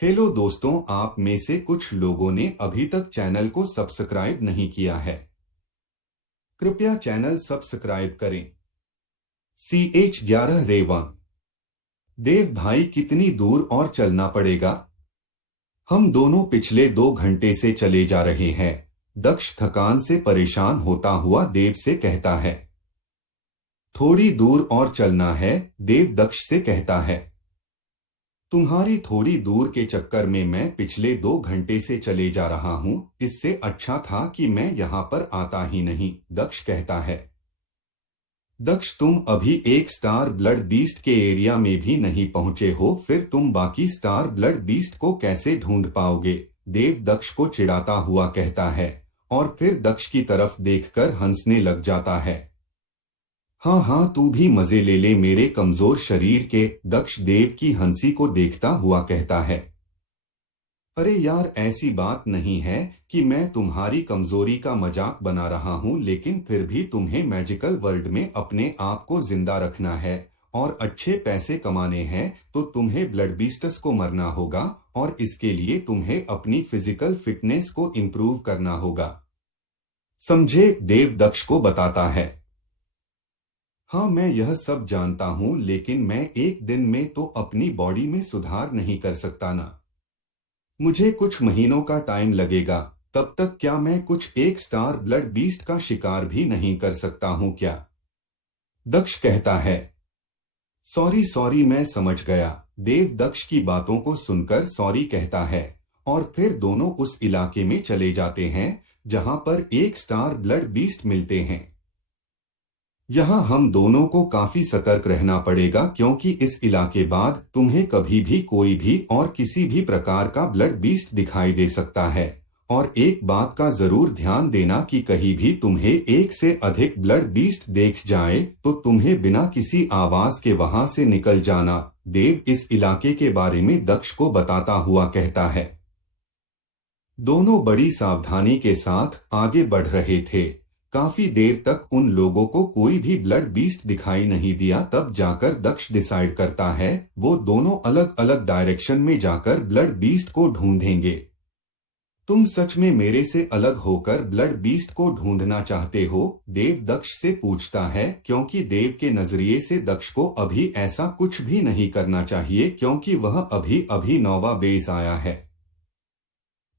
Hello दोस्तों, आप में से कुछ लोगों ने अभी तक चैनल को सब्सक्राइब नहीं किया है। कृपया चैनल सब्सक्राइब करें। CH11 रेवन देव भाई, कितनी दूर और चलना पड़ेगा? हम दोनों पिछले 2 घंटे से चले जा रहे हैं। दक्ष थकान से परेशान होता हुआ देव से कहता है। थोड़ी दूर और चलना है, देव दक्ष से कहता है। तुम्हारी थोड़ी दूर के चक्कर में मैं पिछले 2 घंटे से चले जा रहा हूँ। इससे अच्छा था कि मैं यहाँ पर आता ही नहीं, दक्ष कहता है। दक्ष, तुम अभी एक स्टार ब्लड बीस्ट के एरिया में भी नहीं पहुंचे हो, फिर तुम बाकी स्टार ब्लड बीस्ट को कैसे ढूंढ पाओगे? देव दक्ष को चिढ़ाता हुआ कहता है और फिर दक्ष की तरफ देखकर हंसने लग जाता है। हाँ हाँ, तू भी मजे ले ले मेरे कमजोर शरीर के, दक्ष देव की हंसी को देखता हुआ कहता है। अरे यार, ऐसी बात नहीं है कि मैं तुम्हारी कमजोरी का मजाक बना रहा हूँ, लेकिन फिर भी तुम्हें मैजिकल वर्ल्ड में अपने आप को जिंदा रखना है और अच्छे पैसे कमाने हैं तो तुम्हें ब्लड बीस्टर्स को मरना होगा और इसके लिए तुम्हें अपनी फिजिकल फिटनेस को इम्प्रूव करना होगा। समझे? देव दक्ष को बताता है। हाँ, मैं यह सब जानता हूँ, लेकिन मैं एक दिन में तो अपनी बॉडी में सुधार नहीं कर सकता ना। मुझे कुछ महीनों का टाइम लगेगा। तब तक क्या मैं कुछ एक स्टार ब्लड बीस्ट का शिकार भी नहीं कर सकता हूँ क्या? दक्ष कहता है। सॉरी सॉरी, मैं समझ गया। देव दक्ष की बातों को सुनकर सॉरी कहता है और फिर दोनों उस इलाके में चले जाते हैं जहां पर एक स्टार ब्लड बीस्ट मिलते हैं। यहाँ हम दोनों को काफी सतर्क रहना पड़ेगा, क्योंकि इस इलाके बाद तुम्हें कभी भी कोई भी और किसी भी प्रकार का ब्लड बीस्ट दिखाई दे सकता है। और एक बात का जरूर ध्यान देना कि कहीं भी तुम्हें एक से अधिक ब्लड बीस्ट देख जाए तो तुम्हें बिना किसी आवाज के वहां से निकल जाना। देव इस इलाके के बारे में दक्ष को बताता हुआ कहता है। दोनों बड़ी सावधानी के साथ आगे बढ़ रहे थे। काफी देर तक उन लोगों को कोई भी ब्लड बीस्ट दिखाई नहीं दिया। तब जाकर दक्ष डिसाइड करता है वो दोनों अलग अलग डायरेक्शन में जाकर ब्लड बीस्ट को ढूंढेंगे। तुम सच में मेरे से अलग होकर ब्लड बीस्ट को ढूंढना चाहते हो? देव दक्ष से पूछता है, क्योंकि देव के नजरिए से दक्ष को अभी ऐसा कुछ भी नहीं करना चाहिए, क्योंकि वह अभी अभी नौवा बेस आया है।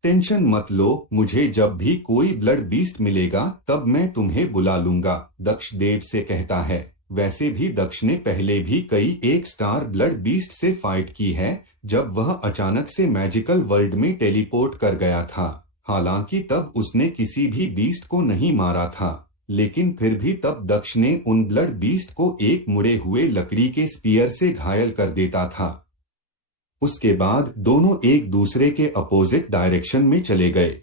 टेंशन मत लो, मुझे जब भी कोई ब्लड बीस्ट मिलेगा तब मैं तुम्हें बुला लूंगा, दक्ष देव से कहता है। वैसे भी दक्ष ने पहले भी कई एक स्टार ब्लड बीस्ट से फाइट की है, जब वह अचानक से मैजिकल वर्ल्ड में टेलीपोर्ट कर गया था। हालांकि तब उसने किसी भी बीस्ट को नहीं मारा था, लेकिन फिर भी तब दक्ष ने उन ब्लड बीस्ट को एक मुड़े हुए लकड़ी के स्पीयर से घायल कर देता था। उसके बाद दोनों एक दूसरे के अपोजिट डायरेक्शन में चले गए।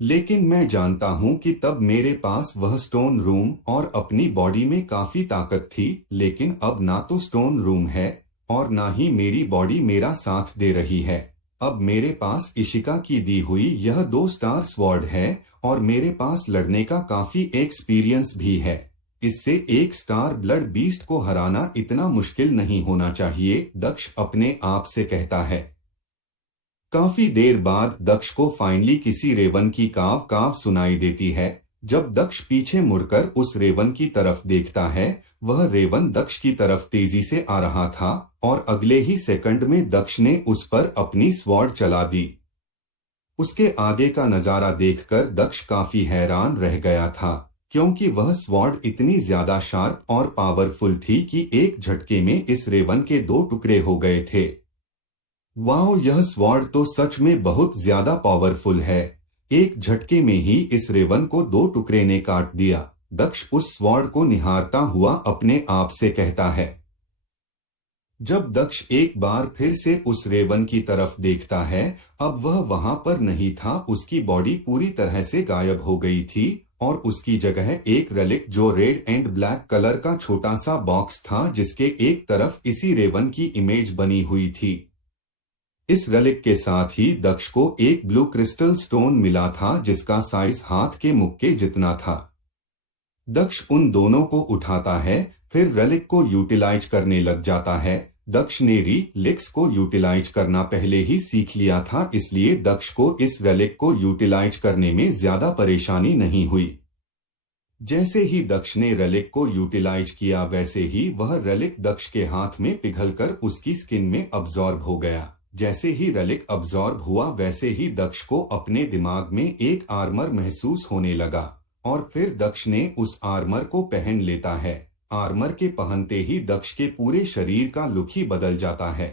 लेकिन मैं जानता हूं कि तब मेरे पास वह स्टोन रूम और अपनी बॉडी में काफी ताकत थी, लेकिन अब ना तो स्टोन रूम है और ना ही मेरी बॉडी मेरा साथ दे रही है। अब मेरे पास इशिका की दी हुई यह 2 स्टार स्वॉर्ड है और मेरे पास लड़ने का काफी एक्सपीरियंस भी है। इससे एक स्टार ब्लड बीस्ट को हराना इतना मुश्किल नहीं होना चाहिए, दक्ष अपने आप से कहता है। काफी देर बाद दक्ष को फाइनली किसी रेवन की काव काव सुनाई देती है। जब दक्ष पीछे मुड़कर उस रेवन की तरफ देखता है, वह रेवन दक्ष की तरफ तेजी से आ रहा था और अगले ही सेकंड में दक्ष ने उस पर अपनी स्वॉर्ड चला दी। उसके आगे का नजारा देखकर दक्ष काफी हैरान रह गया था, क्योंकि वह स्वॉर्ड इतनी ज्यादा शार्प और पावरफुल थी कि एक झटके में इस रेवन के 2 टुकड़े हो गए थे। वाओ, यह स्वॉर्ड तो सच में बहुत ज्यादा पावरफुल है। एक झटके में ही इस रेवन को 2 टुकड़े ने काट दिया, दक्ष उस स्वॉर्ड को निहारता हुआ अपने आप से कहता है। जब दक्ष एक बार फिर से उस रेवन की तरफ देखता है, अब वह वहां पर नहीं था। उसकी बॉडी पूरी तरह से गायब हो गई थी और उसकी जगह एक रेलिक जो रेड एंड ब्लैक कलर का छोटा सा बॉक्स था, जिसके एक तरफ इसी रेवन की इमेज बनी हुई थी। इस रेलिक के साथ ही दक्ष को एक ब्लू क्रिस्टल स्टोन मिला था, जिसका साइज हाथ के मुक्के जितना था। दक्ष उन दोनों को उठाता है, फिर रेलिक को यूटिलाइज करने लग जाता है। दक्ष ने रिलिक्स को यूटिलाइज करना पहले ही सीख लिया था, इसलिए दक्ष को इस रेलिक को यूटिलाइज करने में ज्यादा परेशानी नहीं हुई। जैसे ही दक्ष ने रेलिक को यूटिलाइज किया वैसे ही वह रेलिक दक्ष के हाथ में पिघलकर उसकी स्किन में अब्जॉर्ब हो गया। जैसे ही रेलिक अब्जॉर्ब हुआ वैसे ही दक्ष को अपने दिमाग में एक आर्मर महसूस होने लगा और फिर दक्ष ने उस आर्मर को पहन लेता है। आर्मर के पहनते ही दक्ष के पूरे शरीर का लुक ही बदल जाता है।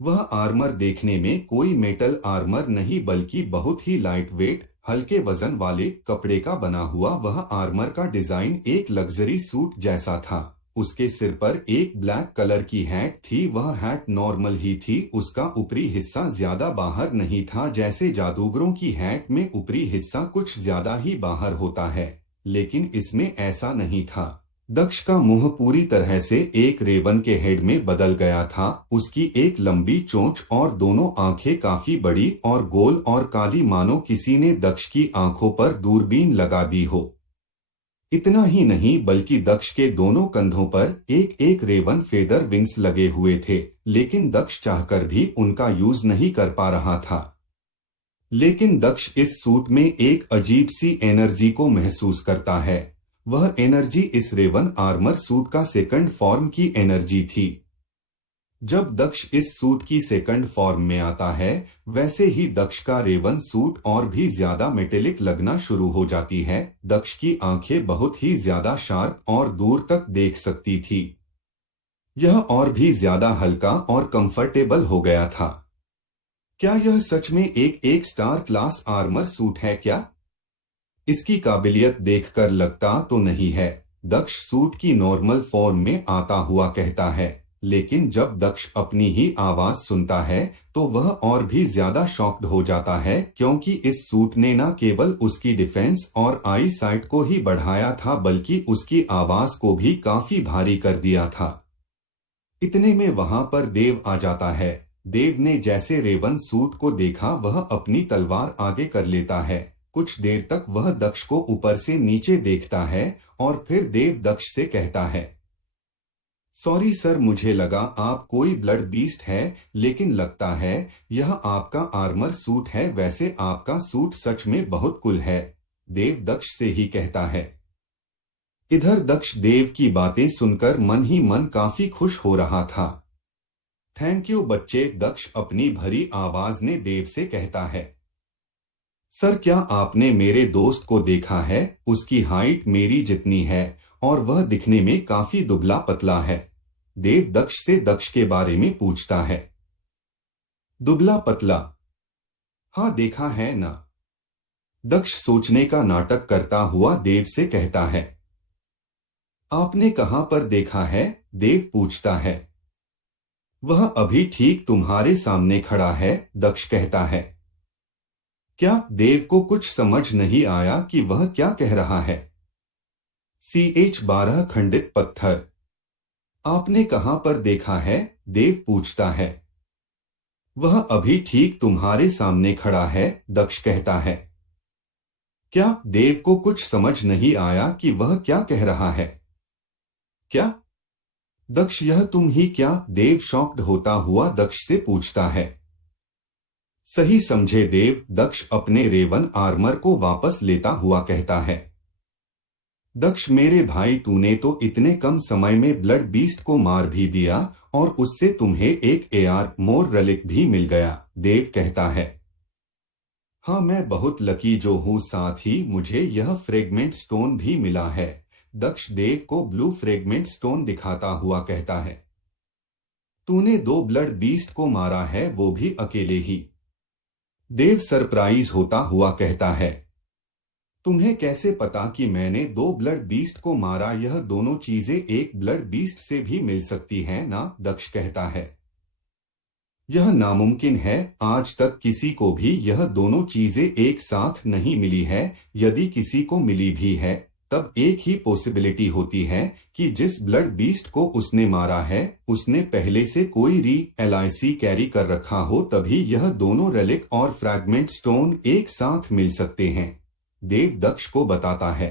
वह आर्मर देखने में कोई मेटल आर्मर नहीं बल्कि बहुत ही लाइट वेट हल्के वजन वाले कपड़े का बना हुआ वह आर्मर का डिजाइन एक लग्जरी सूट जैसा था। उसके सिर पर एक ब्लैक कलर की हैट थी। वह हैट नॉर्मल ही थी, उसका ऊपरी हिस्सा ज्यादा बाहर नहीं था। जैसे जादूगरों की हैट में ऊपरी हिस्सा कुछ ज्यादा ही बाहर होता है, लेकिन इसमें ऐसा नहीं था। दक्ष का मुंह पूरी तरह से एक रेवन के हेड में बदल गया था। उसकी एक लंबी चोंच और दोनों आंखें काफी बड़ी और गोल और काली, मानो किसी ने दक्ष की आंखों पर दूरबीन लगा दी हो। इतना ही नहीं बल्कि दक्ष के दोनों कंधों पर एक एक रेवन फेदर विंग्स लगे हुए थे, लेकिन दक्ष चाहकर भी उनका यूज नहीं कर पा रहा था। लेकिन दक्ष इस सूट में एक अजीब सी एनर्जी को महसूस करता है। वह एनर्जी इस रेवन आर्मर सूट का सेकंड फॉर्म की एनर्जी थी। जब दक्ष इस सूट की सेकंड फॉर्म में आता है वैसे ही दक्ष का रेवन सूट और भी ज्यादा मेटेलिक लगना शुरू हो जाती है। दक्ष की आंखें बहुत ही ज्यादा शार्प और दूर तक देख सकती थी। यह और भी ज्यादा हल्का और कंफर्टेबल हो गया था। क्या यह सच में एक स्टार क्लास आर्मर सूट है क्या? इसकी काबिलियत देखकर लगता तो नहीं है। दक्ष सूट की नॉर्मल फॉर्म में आता हुआ कहता है, लेकिन जब दक्ष अपनी ही आवाज सुनता है तो वह और भी ज्यादा शॉक्ड हो जाता है, क्योंकि इस सूट ने न केवल उसकी डिफेंस और आई साइट को ही बढ़ाया था बल्कि उसकी आवाज को भी काफी भारी कर दिया था। इतने में वहां पर देव आ जाता है। देव ने जैसे रेवन सूट को देखा वह अपनी तलवार आगे कर लेता है। कुछ देर तक वह दक्ष को ऊपर से नीचे देखता है और फिर देव दक्ष से कहता है, सॉरी सर, मुझे लगा आप कोई ब्लड बीस्ट है, लेकिन लगता है यह आपका आर्मर सूट है। वैसे आपका सूट सच में बहुत कूल है, देव दक्ष से ही कहता है। इधर दक्ष देव की बातें सुनकर मन ही मन काफी खुश हो रहा था। थैंक यू बच्चे, दक्ष अपनी भरी आवाज ने देव से कहता है। सर, क्या आपने मेरे दोस्त को देखा है? उसकी हाइट मेरी जितनी है और वह दिखने में काफी दुबला पतला है। देव दक्ष से दक्ष के बारे में पूछता है। दुबला पतला? हाँ, देखा है ना। दक्ष सोचने का नाटक करता हुआ देव से कहता है। आपने कहां पर देखा है? देव पूछता है। वह अभी ठीक तुम्हारे सामने खड़ा है, दक्ष कहता है। क्या देव को कुछ समझ नहीं आया कि वह क्या कह रहा है। CH-12 खंडित पत्थर आपने कहां पर देखा है? देव पूछता है। वह अभी ठीक तुम्हारे सामने खड़ा है, दक्ष कहता है। क्या देव को कुछ समझ नहीं आया कि वह क्या कह रहा है। क्या दक्ष, यह तुम ही क्या? देव शॉक्ड होता हुआ दक्ष से पूछता है। सही समझे देव, दक्ष अपने रेवन आर्मर को वापस लेता हुआ कहता है। दक्ष मेरे भाई, तूने तो इतने कम समय में ब्लड बीस्ट को मार भी दिया और उससे तुम्हें एक AR मोर रेलिक भी मिल गया, देव कहता है। हाँ, मैं बहुत लकी जो हूँ, साथ ही मुझे यह फ्रेगमेंट स्टोन भी मिला है, दक्ष देव को ब्लू फ्रेगमेंट स्टोन दिखाता हुआ कहता है। तूने 2 ब्लड बीस्ट को मारा है, वो भी अकेले ही, देव सरप्राइज होता हुआ कहता है। तुम्हें कैसे पता कि मैंने 2 ब्लड बीस्ट को मारा? यह दोनों चीजें एक ब्लड बीस्ट से भी मिल सकती हैं ना, दक्ष कहता है। यह नामुमकिन है, आज तक किसी को भी यह दोनों चीजें एक साथ नहीं मिली है। यदि किसी को मिली भी है तब एक ही पॉसिबिलिटी होती है कि जिस ब्लड बीस्ट को उसने मारा है उसने पहले से कोई LIC कैरी कर रखा हो, तभी यह दोनों रेलिक और फ्रैगमेंट स्टोन एक साथ मिल सकते हैं, देव दक्ष को बताता है।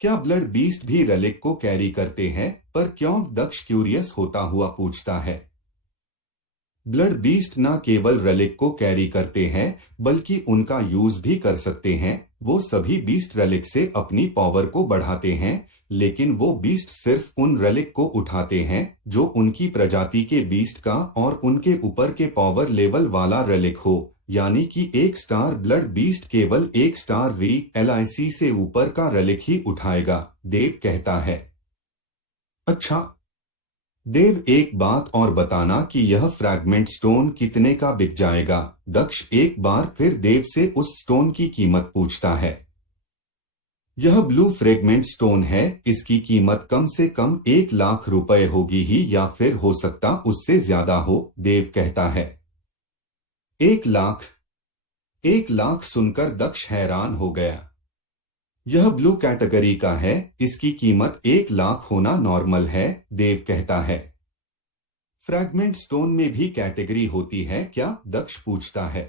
क्या ब्लड बीस्ट भी रेलिक को कैरी करते हैं? पर क्यों? दक्ष क्यूरियस होता हुआ पूछता है। ब्लड बीस्ट ना केवल रेलिक को कैरी करते हैं बल्कि उनका यूज भी कर सकते हैं। वो सभी बीस्ट रेलिक से अपनी पावर को बढ़ाते हैं, लेकिन वो बीस्ट सिर्फ उन रेलिक को उठाते हैं जो उनकी प्रजाति के बीस्ट का और उनके ऊपर के पावर लेवल वाला रेलिक हो। यानी कि एक स्टार ब्लड बीस्ट केवल एक स्टार LIC से ऊपर का रेलिक ही उठाएगा, देव कहता है। अच्छा देव, एक बात और बताना कि यह फ्रैगमेंट स्टोन कितने का बिक जाएगा? दक्ष एक बार फिर देव से उस स्टोन की कीमत पूछता है। यह ब्लू फ्रैगमेंट स्टोन है, इसकी कीमत कम से कम 1 लाख रुपए होगी ही, या फिर हो सकता उससे ज्यादा हो, देव कहता है। 1 लाख? 1 लाख सुनकर दक्ष हैरान हो गया। यह ब्लू कैटेगरी का है, इसकी कीमत 1 लाख होना नॉर्मल है, देव कहता है। फ्रैगमेंट स्टोन में भी कैटेगरी होती है क्या? दक्ष पूछता है।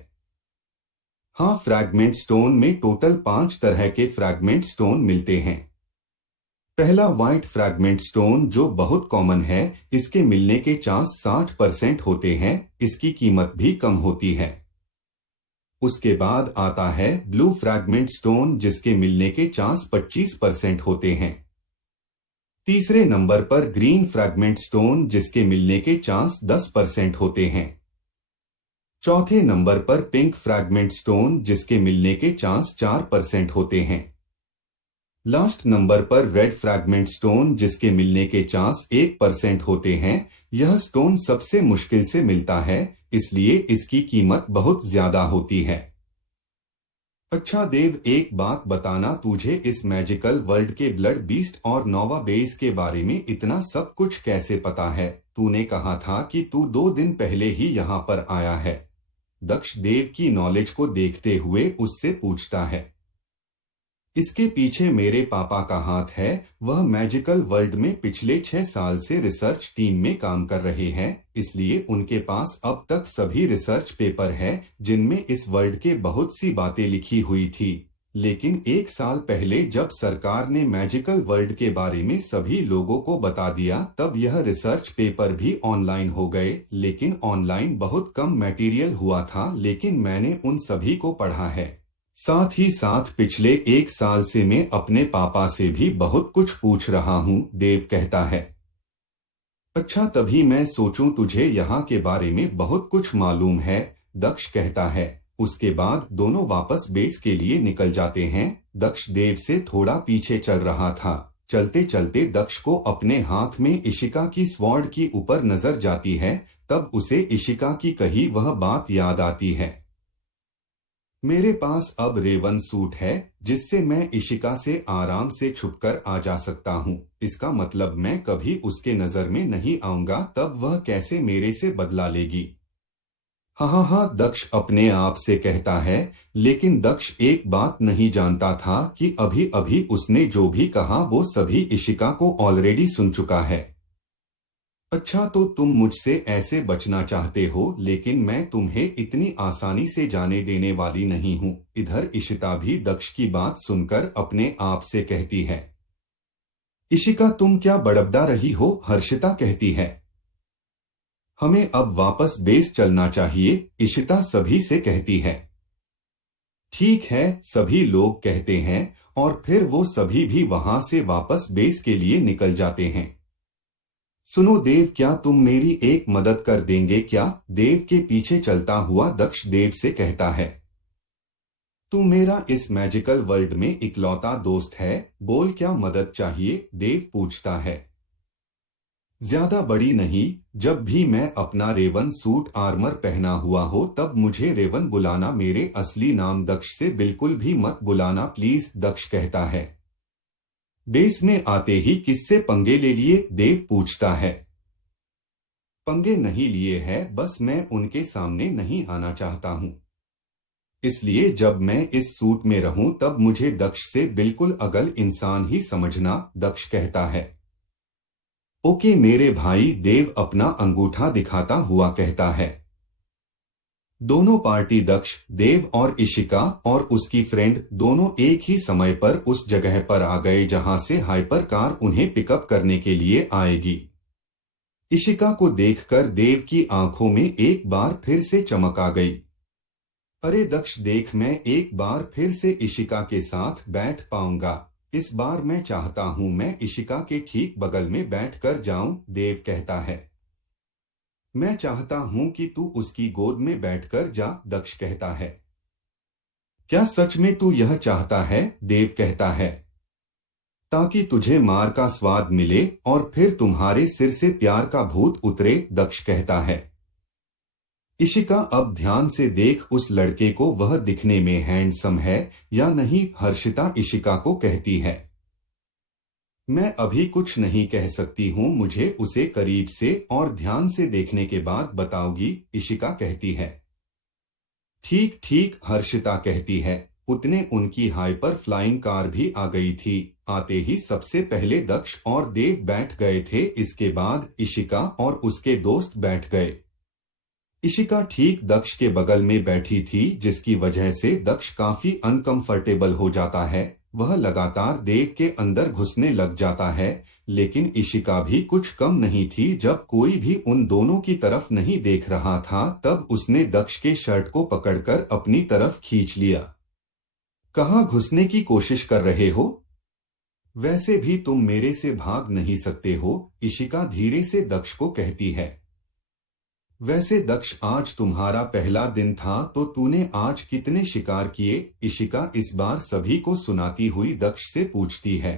हाँ, फ्रैगमेंट स्टोन में टोटल 5 तरह के फ्रैगमेंट स्टोन मिलते हैं। पहला व्हाइट फ्रैगमेंट स्टोन जो बहुत कॉमन है, इसके मिलने के चांस 60% होते हैं, इसकी कीमत भी कम होती है। उसके बाद आता है ब्लू फ्रैगमेंट स्टोन जिसके मिलने के चांस 25% होते हैं। तीसरे नंबर पर ग्रीन फ्रैगमेंट स्टोन जिसके मिलने के चांस 10% होते हैं। चौथे नंबर पर पिंक फ्रैगमेंट स्टोन जिसके मिलने के चांस 4% होते हैं। लास्ट नंबर पर रेड फ्रैगमेंट स्टोन जिसके मिलने के चांस 1% होते हैं। यह स्टोन सबसे मुश्किल से मिलता है, इसलिए इसकी कीमत बहुत ज्यादा होती है। अच्छा देव, एक बात बताना, तुझे इस मैजिकल वर्ल्ड के ब्लड बीस्ट और नोवा बेस के बारे में इतना सब कुछ कैसे पता है? तूने कहा था कि तू 2 दिन पहले ही यहाँ पर आया है। दक्ष देव की नॉलेज को देखते हुए उससे पूछता है। इसके पीछे मेरे पापा का हाथ है। वह मैजिकल वर्ल्ड में पिछले 6 साल से रिसर्च टीम में काम कर रहे हैं, इसलिए उनके पास अब तक सभी रिसर्च पेपर है जिनमें इस वर्ल्ड के बहुत सी बातें लिखी हुई थी। लेकिन 1 साल पहले जब सरकार ने मैजिकल वर्ल्ड के बारे में सभी लोगों को बता दिया, तब यह रिसर्च पेपर भी ऑनलाइन हो गए। लेकिन ऑनलाइन बहुत कम मटेरियल हुआ था, लेकिन मैंने उन सभी को पढ़ा है। साथ ही साथ पिछले 1 साल से मैं अपने पापा से भी बहुत कुछ पूछ रहा हूँ, देव कहता है। अच्छा, तभी मैं सोचूं तुझे यहाँ के बारे में बहुत कुछ मालूम है, दक्ष कहता है। उसके बाद दोनों वापस बेस के लिए निकल जाते हैं। दक्ष देव से थोड़ा पीछे चल रहा था। चलते चलते दक्ष को अपने हाथ में इशिका की स्वॉर्ड की ऊपर नजर जाती है। तब उसे इशिका की कही वह बात याद आती है। मेरे पास अब रेवन सूट है जिससे मैं इशिका से आराम से छुपकर आ जा सकता हूँ। इसका मतलब मैं कभी उसके नजर में नहीं आऊंगा, तब वह कैसे मेरे से बदला लेगी? हाँ, दक्ष अपने आप से कहता है। लेकिन दक्ष एक बात नहीं जानता था कि अभी अभी उसने जो भी कहा वो सभी इशिका को ऑलरेडी सुन चुका है। अच्छा, तो तुम मुझसे ऐसे बचना चाहते हो, लेकिन मैं तुम्हें इतनी आसानी से जाने देने वाली नहीं हूँ। इधर इशिता भी दक्ष की बात सुनकर अपने आप से कहती है। इशिका, तुम क्या बड़बड़ा रही हो? हर्षिता कहती है। हमें अब वापस बेस चलना चाहिए, इशिता सभी से कहती है। ठीक है, सभी लोग कहते हैं और फिर वो सभी भी वहां से वापस बेस के लिए निकल जाते हैं। सुनो देव, क्या तुम मेरी एक मदद कर देंगे क्या? देव के पीछे चलता हुआ दक्ष देव से कहता है। तू मेरा इस मैजिकल वर्ल्ड में इकलौता दोस्त है, बोल क्या मदद चाहिए? देव पूछता है। ज्यादा बड़ी नहीं, जब भी मैं अपना रेवन सूट आर्मर पहना हुआ हो तब मुझे रेवन बुलाना। मेरे असली नाम दक्ष से बिल्कुल भी मत बुलाना प्लीज, दक्ष कहता है। बेस में आते ही किससे पंगे ले लिए? देव पूछता है। पंगे नहीं लिए हैं, बस मैं उनके सामने नहीं आना चाहता हूँ। इसलिए जब मैं इस सूट में रहूं तब मुझे दक्ष से बिल्कुल अगल इंसान ही समझना, दक्ष कहता है। ओके मेरे भाई, देव अपना अंगूठा दिखाता हुआ कहता है। दोनों पार्टी दक्ष, देव और इशिका और उसकी फ्रेंड दोनों एक ही समय पर उस जगह पर आ गए जहां से हाइपर कार उन्हें पिकअप करने के लिए आएगी। इशिका को देखकर देव की आंखों में एक बार फिर से चमक आ गई। अरे दक्ष देख, मैं एक बार फिर से इशिका के साथ बैठ पाऊंगा। इस बार मैं चाहता हूं मैं इशिका के ठीक बगल में बैठ कर जाऊं, देव कहता है। मैं चाहता हूं कि तू उसकी गोद में बैठकर जा, दक्ष कहता है। क्या सच में तू यह चाहता है, देव कहता है, ताकि तुझे मार का स्वाद मिले और फिर तुम्हारे सिर से प्यार का भूत उतरे, दक्ष कहता है। इशिका अब ध्यान से देख उस लड़के को, वह दिखने में हैंडसम है या नहीं, हर्षिता इशिका को कहती है। मैं अभी कुछ नहीं कह सकती हूँ, मुझे उसे करीब से और ध्यान से देखने के बाद बताओगी, इशिका कहती है। ठीक ठीक, हर्षिता कहती है। उतने उनकी हाइपर फ्लाइंग कार भी आ गई थी। आते ही सबसे पहले दक्ष और देव बैठ गए थे, इसके बाद इशिका और उसके दोस्त बैठ गए। इशिका ठीक दक्ष के बगल में बैठी थी, जिसकी वजह से दक्ष काफी अनकंफर्टेबल हो जाता है। वह लगातार देव के अंदर घुसने लग जाता है, लेकिन इशिका भी कुछ कम नहीं थी। जब कोई भी उन दोनों की तरफ नहीं देख रहा था, तब उसने दक्ष के शर्ट को पकड़कर अपनी तरफ खींच लिया। कहाँ घुसने की कोशिश कर रहे हो? वैसे भी तुम मेरे से भाग नहीं सकते हो, इशिका धीरे से दक्ष को कहती है। वैसे दक्ष, आज तुम्हारा पहला दिन था तो तूने आज कितने शिकार किए? इशिका इस बार सभी को सुनाती हुई दक्ष से पूछती है।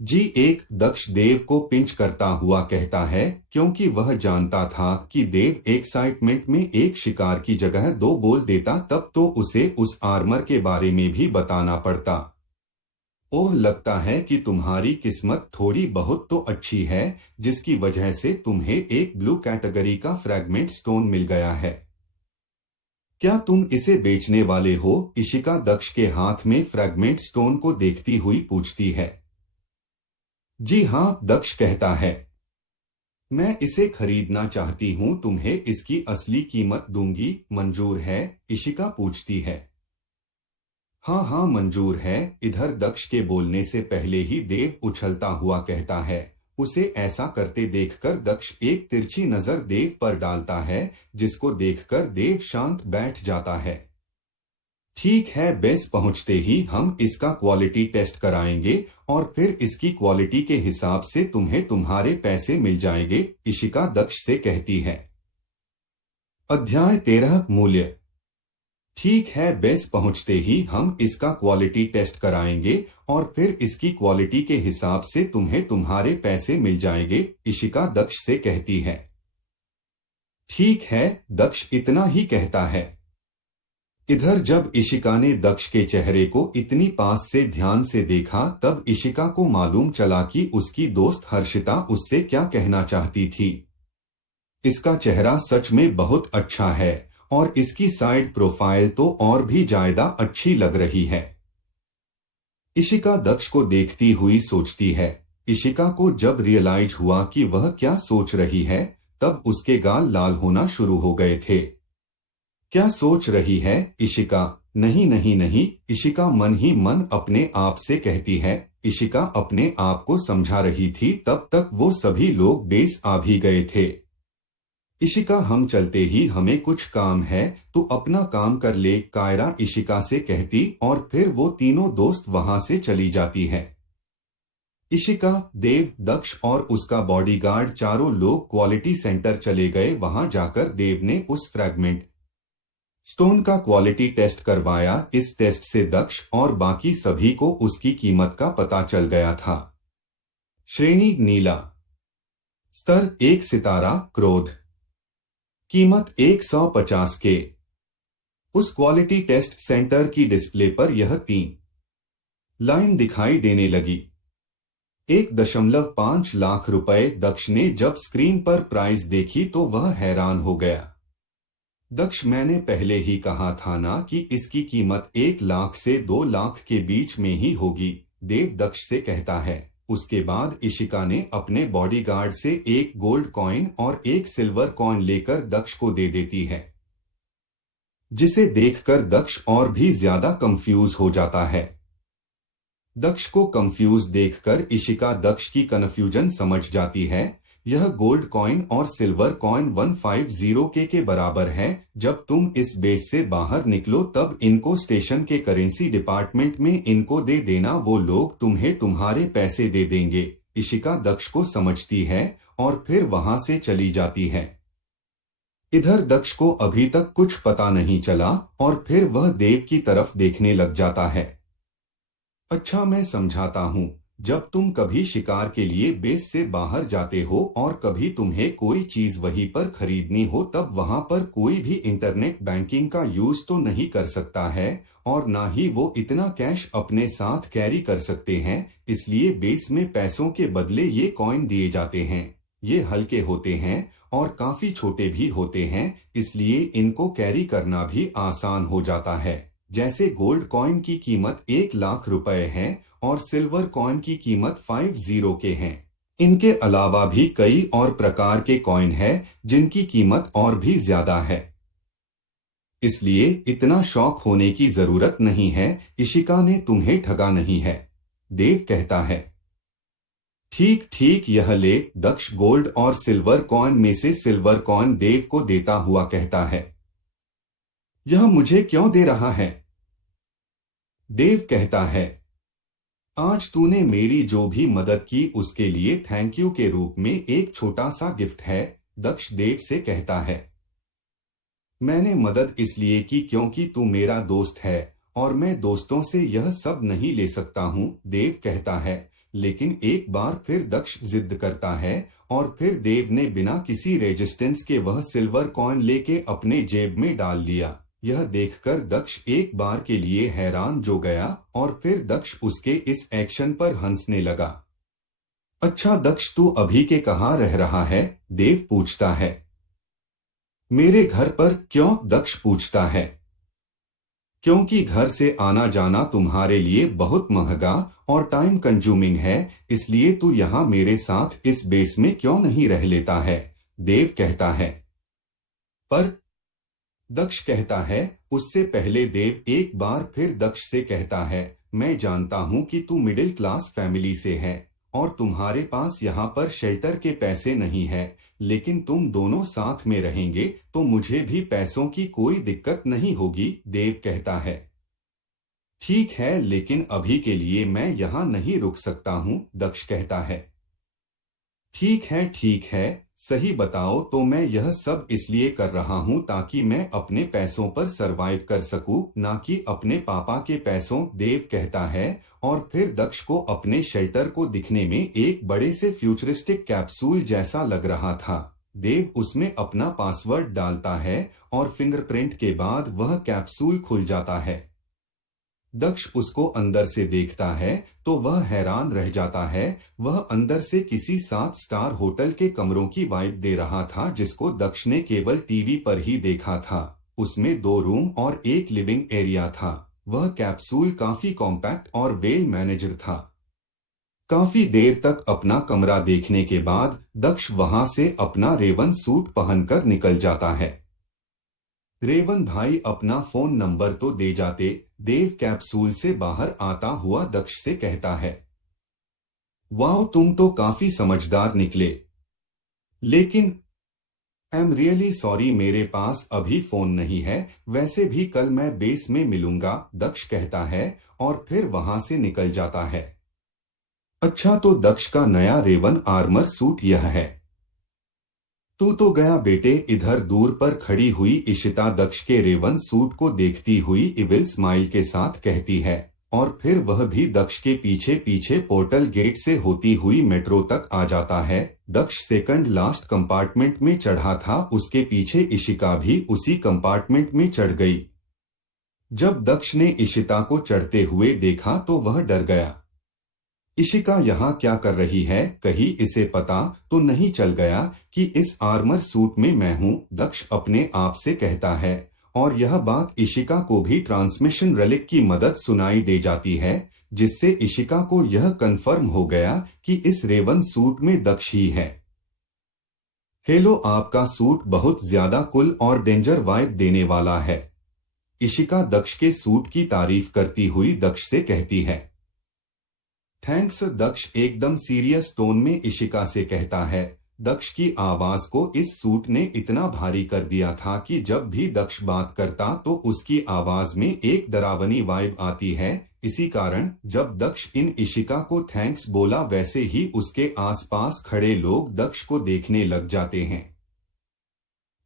जी एक, दक्ष देव को पिंच करता हुआ कहता है, क्योंकि वह जानता था कि देव एक्साइटमेंट में एक शिकार की जगह दो बोल देता, तब तो उसे उस आर्मर के बारे में भी बताना पड़ता। ओह, लगता है कि तुम्हारी किस्मत थोड़ी बहुत तो अच्छी है, जिसकी वजह से तुम्हें एक ब्लू कैटेगरी का फ्रैगमेंट स्टोन मिल गया है। क्या तुम इसे बेचने वाले हो? इशिका दक्ष के हाथ में फ्रैगमेंट स्टोन को देखती हुई पूछती है। जी हाँ, दक्ष कहता है। मैं इसे खरीदना चाहती हूँ, तुम्हें इसकी असली कीमत दूंगी, मंजूर है? इशिका पूछती है। हाँ हाँ, मंजूर है। इधर दक्ष के बोलने से पहले ही देव उछलता हुआ कहता है। उसे ऐसा करते देखकर दक्ष एक तिरछी नजर देव पर डालता है, जिसको देखकर देव शांत बैठ जाता है। ठीक है, बेस पहुंचते ही हम इसका क्वालिटी टेस्ट कराएंगे और फिर इसकी क्वालिटी के हिसाब से तुम्हें तुम्हारे पैसे मिल जाएंगे, इशिका दक्ष से कहती है। अध्याय 13, मूल्य। ठीक है, बेस पहुंचते ही हम इसका क्वालिटी टेस्ट कराएंगे और फिर इसकी क्वालिटी के हिसाब से तुम्हें तुम्हारे पैसे मिल जाएंगे, इशिका दक्ष से कहती है। ठीक है, दक्ष इतना ही कहता है। इधर जब इशिका ने दक्ष के चेहरे को इतनी पास से ध्यान से देखा, तब इशिका को मालूम चला कि उसकी दोस्त हर्षिता उससे क्या कहना चाहती थी। इसका चेहरा सच में बहुत अच्छा है और इसकी साइड प्रोफाइल तो और भी ज्यादा अच्छी लग रही है। इशिका दक्ष को देखती हुई सोचती है। इशिका को जब रियलाइज हुआ कि वह क्या सोच रही है, तब उसके गाल लाल होना शुरू हो गए थे। क्या सोच रही है इशिका? नहीं नहीं नहीं, इशिका मन ही मन अपने आप से कहती है। इशिका अपने आप को समझा रही थी, तब तक वो सभी लोग बेस आ भी गए थे। इशिका, हम चलते ही, हमें कुछ काम है, तो अपना काम कर ले, कायरा इशिका से कहती और फिर वो तीनों दोस्त वहां से चली जाती है। इशिका, देव, दक्ष और उसका बॉडीगार्ड चारों लोग क्वालिटी सेंटर चले गए। वहां जाकर देव ने उस फ्रैगमेंट स्टोन का क्वालिटी टेस्ट करवाया। इस टेस्ट से दक्ष और बाकी सभी को उसकी कीमत का पता चल गया था। श्रेणी नीला, स्तर 1 सितारा, क्रोध, कीमत 150 के। उस क्वालिटी टेस्ट सेंटर की डिस्प्ले पर यह 3 लाइन दिखाई देने लगी। 1.5 लाख रुपए। दक्ष ने जब स्क्रीन पर प्राइस देखी तो वह हैरान हो गया। दक्ष, मैंने पहले ही कहा था ना कि इसकी कीमत 1 लाख से 2 लाख के बीच में ही होगी, देव दक्ष से कहता है। उसके बाद इशिका ने अपने बॉडीगार्ड से एक गोल्ड कॉइन और एक सिल्वर कॉइन लेकर दक्ष को दे देती है। जिसे देखकर दक्ष और भी ज्यादा कंफ्यूज हो जाता है। दक्ष को कंफ्यूज देखकर इशिका दक्ष की कन्फ्यूजन समझ जाती है। यह गोल्ड कॉइन और सिल्वर कॉइन 150 के बराबर है। जब तुम इस बेस से बाहर निकलो तब इनको स्टेशन के करेंसी डिपार्टमेंट में इनको दे देना, वो लोग तुम्हें तुम्हारे पैसे दे देंगे। इशिका दक्ष को समझती है और फिर वहां से चली जाती है। इधर दक्ष को अभी तक कुछ पता नहीं चला और फिर वह देव की तरफ देखने लग जाता है। अच्छा, मैं समझाता हूँ। जब तुम कभी शिकार के लिए बेस से बाहर जाते हो और कभी तुम्हें कोई चीज वहीं पर खरीदनी हो, तब वहां पर कोई भी इंटरनेट बैंकिंग का यूज तो नहीं कर सकता है और ना ही वो इतना कैश अपने साथ कैरी कर सकते हैं। इसलिए बेस में पैसों के बदले ये कॉइन दिए जाते हैं। ये हल्के होते हैं और काफी छोटे भी होते हैं, इसलिए इनको कैरी करना भी आसान हो जाता है। जैसे गोल्ड कॉइन की कीमत 1 लाख रुपए है और सिल्वर कॉइन की कीमत 50 के हैं। इनके अलावा भी कई और प्रकार के कॉइन है जिनकी कीमत और भी ज्यादा है। इसलिए इतना शौक होने की जरूरत नहीं है। इशिका ने तुम्हें ठगा नहीं है। देव कहता है। ठीक ठीक, यह ले। दक्ष गोल्ड और सिल्वर कॉइन में से सिल्वर कॉइन देव को देता हुआ कहता है। यह मुझे क्यों दे रहा है? देव कहता है। आज तूने मेरी जो भी मदद की उसके लिए थैंक यू के रूप में एक छोटा सा गिफ्ट है। दक्ष देव से कहता है। मैंने मदद इसलिए की क्योंकि तू मेरा दोस्त है और मैं दोस्तों से यह सब नहीं ले सकता हूँ, देव कहता है। लेकिन एक बार फिर दक्ष जिद करता है और फिर देव ने बिना किसी रेजिस्टेंस के वह सिल्वर कॉइन लेके अपने जेब में डाल लिया। यह देखकर दक्ष एक बार के लिए हैरान जो गया और फिर दक्ष उसके इस एक्शन पर हंसने लगा। अच्छा दक्ष, तू अभी के कहाँ रह रहा है? देव पूछता है। मेरे घर पर। क्यों? दक्ष पूछता है। क्योंकि घर से आना जाना तुम्हारे लिए बहुत महंगा और टाइम कंज्यूमिंग है, इसलिए तू यहाँ मेरे साथ इस बेस में क्यों नहीं रह लेता है? देव कहता है। पर दक्ष कहता है। उससे पहले देव एक बार फिर दक्ष से कहता है, मैं जानता हूँ कि तू मिडिल क्लास फैमिली से है और तुम्हारे पास यहाँ पर शेल्टर के पैसे नहीं है, लेकिन तुम दोनों साथ में रहेंगे तो मुझे भी पैसों की कोई दिक्कत नहीं होगी, देव कहता है। ठीक है, लेकिन अभी के लिए मैं यहाँ नहीं रुक सकता हूँ, दक्ष कहता है। ठीक है, सही बताओ तो मैं यह सब इसलिए कर रहा हूँ ताकि मैं अपने पैसों पर सरवाइव कर सकूं, ना कि अपने पापा के पैसों, देव कहता है। और फिर दक्ष को अपने शेल्टर को दिखने में एक बड़े से फ्यूचरिस्टिक कैप्सूल जैसा लग रहा था। देव उसमें अपना पासवर्ड डालता है और फिंगरप्रिंट के बाद वह कैप्सूल खुल जाता है। दक्ष उसको अंदर से देखता है तो वह हैरान रह जाता है। वह अंदर से किसी 7 स्टार होटल के कमरों की वाइब दे रहा था जिसको दक्ष ने केवल टीवी पर ही देखा था। उसमें 2 रूम और एक लिविंग एरिया था। वह कैप्सूल काफी कॉम्पैक्ट और वेल मैनेजर था। काफी देर तक अपना कमरा देखने के बाद दक्ष वहां से अपना रेवन सूट पहनकर निकल जाता है। रेवन भाई, अपना फोन नंबर तो दे जाते, देव कैप्सूल से बाहर आता हुआ दक्ष से कहता है। वाह, तुम तो काफी समझदार निकले। लेकिन आई एम रियली सॉरी, मेरे पास अभी फोन नहीं है। वैसे भी कल मैं बेस में मिलूंगा, दक्ष कहता है और फिर वहां से निकल जाता है। अच्छा, तो दक्ष का नया रेवन आर्मर सूट यह है। तू तो गया बेटे। इधर दूर पर खड़ी हुई इशिता दक्ष के रेवन सूट को देखती हुई इविल स्माइल के साथ कहती है और फिर वह भी दक्ष के पीछे पीछे पोर्टल गेट से होती हुई मेट्रो तक आ जाता है। दक्ष सेकंड लास्ट कंपार्टमेंट में चढ़ा था, उसके पीछे इशिका भी उसी कंपार्टमेंट में चढ़ गई। जब दक्ष ने इशिता को चढ़ते हुए देखा तो वह डर गया। इशिका यहाँ क्या कर रही है? कहीं इसे पता तो नहीं चल गया कि इस आर्मर सूट में मैं हूँ? दक्ष अपने आप से कहता है और यह बात इशिका को भी ट्रांसमिशन रेलिक की मदद सुनाई दे जाती है, जिससे इशिका को यह कंफर्म हो गया कि इस रेवन सूट में दक्ष ही है। हेलो, आपका सूट बहुत ज्यादा कूल और डेंजर वाइब देने वाला है। इशिका दक्ष के सूट की तारीफ करती हुई दक्ष से कहती है। थैंक्स। दक्ष एकदम सीरियस टोन में इशिका से कहता है। दक्ष की आवाज को इस सूट ने इतना भारी कर दिया था कि जब भी दक्ष बात करता तो उसकी आवाज में एक डरावनी वाइब आती है। इसी कारण जब दक्ष इन इशिका को थैंक्स बोला वैसे ही उसके आसपास खड़े लोग दक्ष को देखने लग जाते हैं।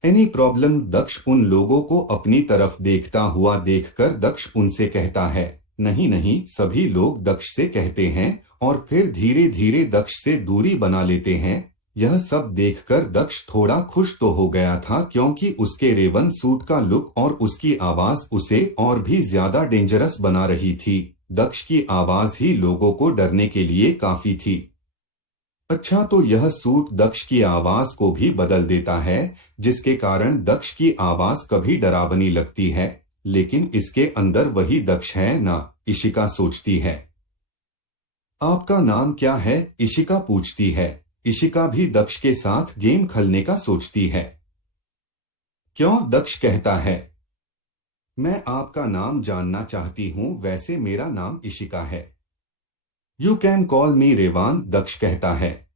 Any problem? दक्ष उन लोगों को अपनी तरफ देखता हुआ देखकर दक्ष उनसे कहता है। नहीं नहीं, सभी लोग दक्ष से कहते हैं और फिर धीरे धीरे दक्ष से दूरी बना लेते हैं। यह सब देखकर दक्ष थोड़ा खुश तो हो गया था क्योंकि उसके रेवन सूट का लुक और उसकी आवाज उसे और भी ज्यादा डेंजरस बना रही थी। दक्ष की आवाज ही लोगों को डरने के लिए काफी थी। अच्छा, तो यह सूट दक्ष की आवाज को भी बदल देता है, जिसके कारण दक्ष की आवाज कभी डरावनी लगती है, लेकिन इसके अंदर वही दक्ष है ना, इशिका सोचती है। आपका नाम क्या है? इशिका पूछती है। इशिका भी दक्ष के साथ गेम खेलने का सोचती है। क्यों? दक्ष कहता है। मैं आपका नाम जानना चाहती हूँ, वैसे मेरा नाम इशिका है। यू कैन कॉल मी रेवान, दक्ष कहता है।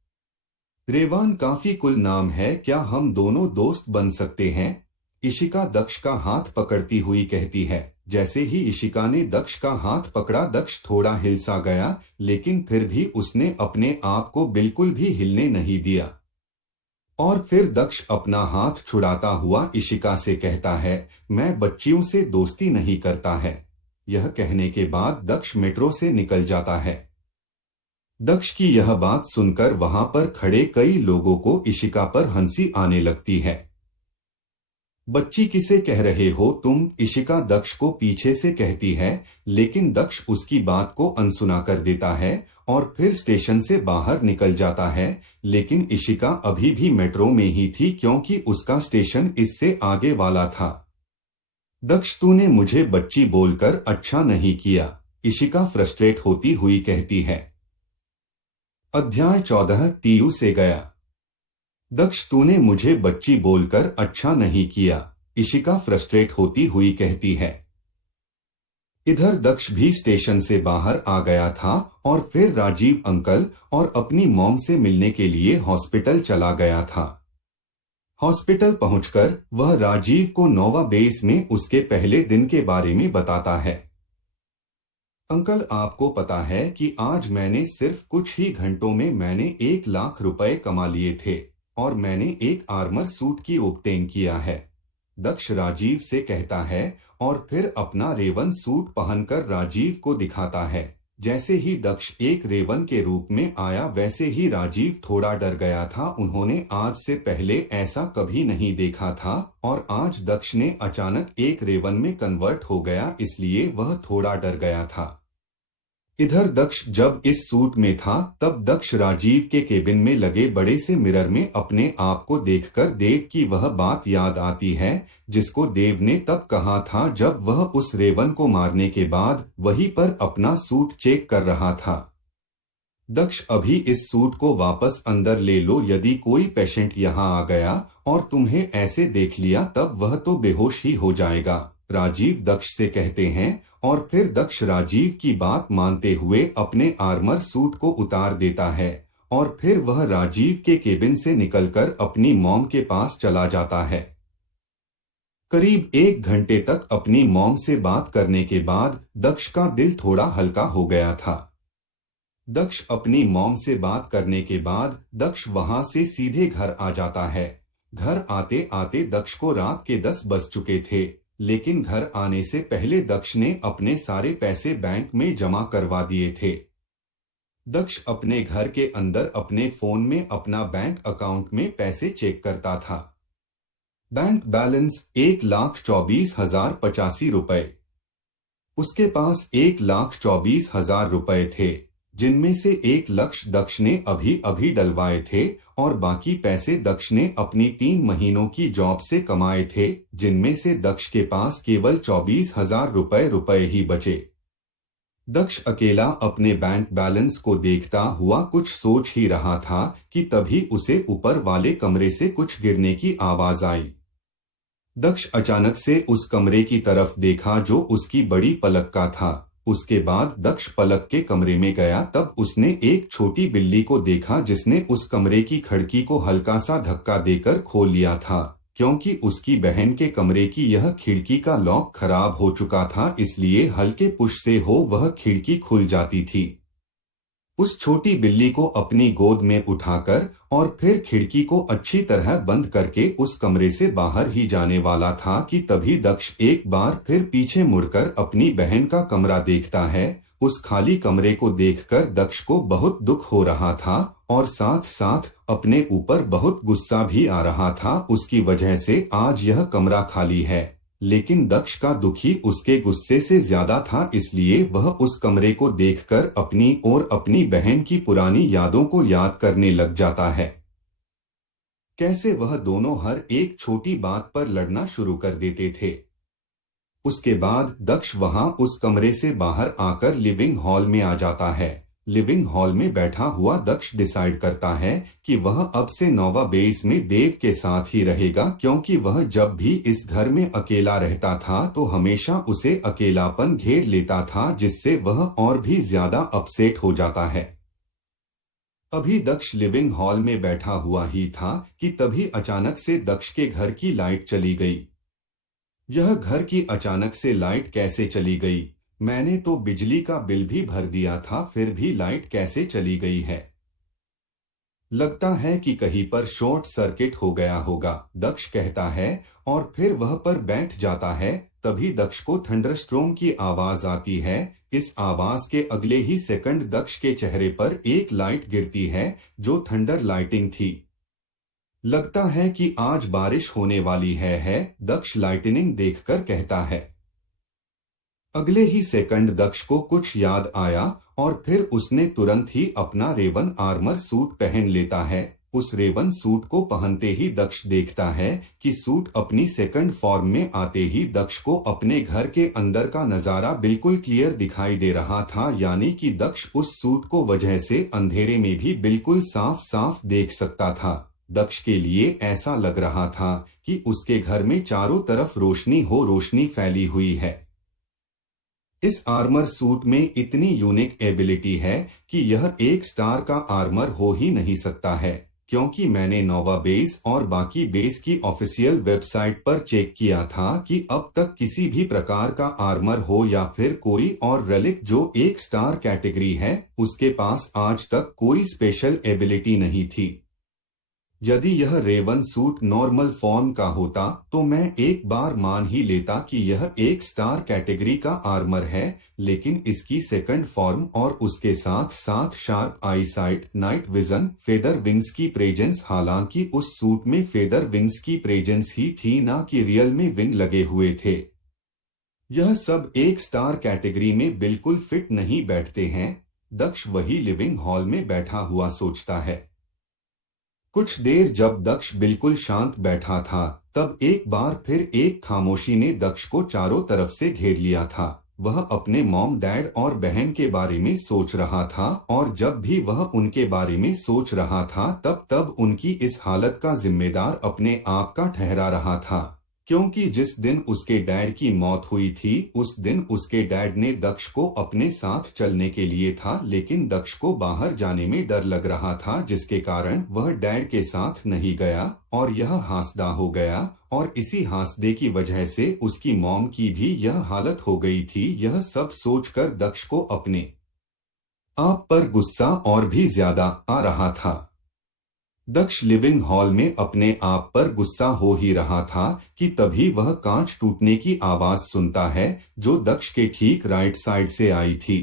रेवान काफी कुल नाम है, क्या हम दोनों दोस्त बन सकते हैं? इशिका दक्ष का हाथ पकड़ती हुई कहती है। जैसे ही इशिका ने दक्ष का हाथ पकड़ा दक्ष थोड़ा हिल सा गया, लेकिन फिर भी उसने अपने आप को बिल्कुल भी हिलने नहीं दिया। और फिर दक्ष अपना हाथ छुड़ाता हुआ इशिका से कहता है, मैं बच्चियों से दोस्ती नहीं करता है। यह कहने के बाद दक्ष मेट्रो से निकल जाता है। दक्ष की यह बात सुनकर वहां पर खड़े कई लोगों को इशिका पर हंसी आने लगती है। बच्ची किसे कह रहे हो तुम? इशिका दक्ष को पीछे से कहती है, लेकिन दक्ष उसकी बात को अनसुना कर देता है और फिर स्टेशन से बाहर निकल जाता है। लेकिन इशिका अभी भी मेट्रो में ही थी क्योंकि उसका स्टेशन इससे आगे वाला था। दक्ष, तूने मुझे बच्ची बोलकर अच्छा नहीं किया, इशिका फ्रस्ट्रेट होती हुई कहती है। अध्याय 14 टीयू से गया। दक्ष, तूने मुझे बच्ची बोलकर अच्छा नहीं किया, इशिका फ्रस्ट्रेट होती हुई कहती है। इधर दक्ष भी स्टेशन से बाहर आ गया था और फिर राजीव अंकल और अपनी मॉम से मिलने के लिए हॉस्पिटल चला गया था। हॉस्पिटल पहुंचकर वह राजीव को नोवा बेस में उसके पहले दिन के बारे में बताता है। अंकल, आपको पता है कि आज मैंने सिर्फ कुछ ही घंटों में मैंने 1 लाख रुपए कमा लिए थे और मैंने एक आर्मर सूट की ऑब्टेन किया है, दक्ष राजीव से कहता है और फिर अपना रेवन सूट पहनकर राजीव को दिखाता है। जैसे ही दक्ष एक रेवन के रूप में आया वैसे ही राजीव थोड़ा डर गया था। उन्होंने आज से पहले ऐसा कभी नहीं देखा था और आज दक्ष ने अचानक एक रेवन में कन्वर्ट हो गया, इसलिए वह थोड़ा डर गया था। इधर दक्ष जब इस सूट में था तब दक्ष राजीव के केबिन में लगे बड़े से मिरर में अपने आप को देखकर देव की वह बात याद आती है जिसको देव ने तब कहा था जब वह उस रेवन को मारने के बाद वहीं पर अपना सूट चेक कर रहा था। दक्ष, अभी इस सूट को वापस अंदर ले लो, यदि कोई पेशेंट यहाँ आ गया और तुम्हें ऐसे देख लिया तब वह तो बेहोश ही हो जाएगा, राजीव दक्ष से कहते हैं। और फिर दक्ष राजीव की बात मानते हुए अपने आर्मर सूट को उतार देता है और फिर वह राजीव के केबिन से निकलकर अपनी मॉम के पास चला जाता है। करीब 1 घंटे तक अपनी मॉम से बात करने के बाद दक्ष का दिल थोड़ा हल्का हो गया था। दक्ष अपनी मॉम से बात करने के बाद दक्ष वहां से सीधे घर आ जाता है। घर आते आते दक्ष को रात के 10 बज चुके थे, लेकिन घर आने से पहले दक्ष ने अपने सारे पैसे बैंक में जमा करवा दिए थे। दक्ष अपने घर के अंदर अपने फोन में अपना बैंक अकाउंट में पैसे चेक करता था। बैंक बैलेंस 1,24,085 रुपए। उसके पास 1,24,000 रुपए थे, जिनमें से 1 लाख दक्ष ने अभी अभी डलवाए थे और बाकी पैसे दक्ष ने अपनी 3 महीनों की जॉब से कमाए थे, जिनमें से दक्ष के पास केवल 24,000 रुपए ही बचे। दक्ष अकेला अपने बैंक बैलेंस को देखता हुआ कुछ सोच ही रहा था कि तभी उसे ऊपर वाले कमरे से कुछ गिरने की आवाज आई। दक्ष अचानक से उस कमरे की तरफ देखा जो उसकी बड़ी पलक का था। उसके बाद दक्ष पलक के कमरे में गया, तब उसने एक छोटी बिल्ली को देखा जिसने उस कमरे की खिड़की को हल्का सा धक्का देकर खोल लिया था। क्योंकि उसकी बहन के कमरे की यह खिड़की का लॉक खराब हो चुका था, इसलिए हल्के पुश से हो वह खिड़की खुल जाती थी। उस छोटी बिल्ली को अपनी गोद में उठाकर और फिर खिड़की को अच्छी तरह बंद करके उस कमरे से बाहर ही जाने वाला था कि तभी दक्ष एक बार फिर पीछे मुड़कर अपनी बहन का कमरा देखता है। उस खाली कमरे को देखकर दक्ष को बहुत दुख हो रहा था और साथ साथ अपने ऊपर बहुत गुस्सा भी आ रहा था उसकी वजह से आज यह कमरा खाली है। लेकिन दक्ष का दुखी उसके गुस्से से ज्यादा था, इसलिए वह उस कमरे को देखकर अपनी और अपनी बहन की पुरानी यादों को याद करने लग जाता है। कैसे वह दोनों हर एक छोटी बात पर लड़ना शुरू कर देते थे। उसके बाद दक्ष वहां उस कमरे से बाहर आकर लिविंग हॉल में आ जाता है। लिविंग हॉल में बैठा हुआ दक्ष डिसाइड करता है कि वह अब से नोवा बेस में देव के साथ ही रहेगा, क्योंकि वह जब भी इस घर में अकेला रहता था तो हमेशा उसे अकेलापन घेर लेता था, जिससे वह और भी ज्यादा अपसेट हो जाता है। अभी दक्ष लिविंग हॉल में बैठा हुआ ही था कि तभी अचानक से दक्ष के घर की लाइट चली गई। यह घर की अचानक से लाइट कैसे चली गई? मैंने तो बिजली का बिल भी भर दिया था, फिर भी लाइट कैसे चली गई है? लगता है कि कहीं पर शॉर्ट सर्किट हो गया होगा, दक्ष कहता है और फिर वह पर बैठ जाता है। तभी दक्ष को थंडरस्ट्रोम की आवाज आती है। इस आवाज के अगले ही सेकंड दक्ष के चेहरे पर एक लाइट गिरती है जो थंडर लाइटिंग थी। लगता है कि आज बारिश होने वाली है, दक्ष लाइटनिंग देखकर कहता है। अगले ही सेकंड दक्ष को कुछ याद आया और फिर उसने तुरंत ही अपना रेवन आर्मर सूट पहन लेता है। उस रेवन सूट को पहनते ही दक्ष देखता है कि सूट अपनी सेकंड फॉर्म में आते ही दक्ष को अपने घर के अंदर का नजारा बिल्कुल क्लियर दिखाई दे रहा था, यानी कि दक्ष उस सूट को वजह से अंधेरे में भी बिल्कुल साफ साफ देख सकता था। दक्ष के लिए ऐसा लग रहा था कि उसके घर में चारों तरफ रोशनी फैली हुई है। इस आर्मर सूट में इतनी यूनिक एबिलिटी है कि यह एक स्टार का आर्मर हो ही नहीं सकता है, क्योंकि मैंने नोवा बेस और बाकी बेस की ऑफिशियल वेबसाइट पर चेक किया था कि अब तक किसी भी प्रकार का आर्मर हो या फिर कोई और रेलिक जो एक स्टार कैटेगरी है, उसके पास आज तक कोई स्पेशल एबिलिटी नहीं थी। यदि यह रेवन सूट नॉर्मल फॉर्म का होता तो मैं एक बार मान ही लेता कि यह एक स्टार कैटेगरी का आर्मर है, लेकिन इसकी सेकंड फॉर्म और उसके साथ साथ sharp eyesight, night vision, feather wings की प्रेजेंस, हालांकि उस सूट में फेदर विंग्स की प्रेजेंस ही थी, ना कि रियल में विंग लगे हुए थे। यह सब एक स्टार कैटेगरी में बिल्कुल फिट नहीं बैठते हैं। दक्ष वही लिविंग हॉल में बैठा हुआ सोचता है। कुछ देर जब दक्ष बिल्कुल शांत बैठा था, तब एक बार फिर एक खामोशी ने दक्ष को चारों तरफ से घेर लिया था। वह अपने मॉम, डैड और बहन के बारे में सोच रहा था और जब भी वह उनके बारे में सोच रहा था तब तब उनकी इस हालत का जिम्मेदार अपने आप का ठहरा रहा था। क्योंकि जिस दिन उसके डैड की मौत हुई थी उस दिन उसके डैड ने दक्ष को अपने साथ चलने के लिए था, लेकिन दक्ष को बाहर जाने में डर लग रहा था, जिसके कारण वह डैड के साथ नहीं गया और यह हासदा हो गया और इसी हासदे की वजह से उसकी मॉम की भी यह हालत हो गई थी। यह सब सोचकर दक्ष को अपने आप पर गुस्सा और भी ज्यादा आ रहा था। दक्ष लिविंग हॉल में अपने आप पर गुस्सा हो ही रहा था कि तभी वह कांच टूटने की आवाज सुनता है जो दक्ष के ठीक राइट साइड से आई थी।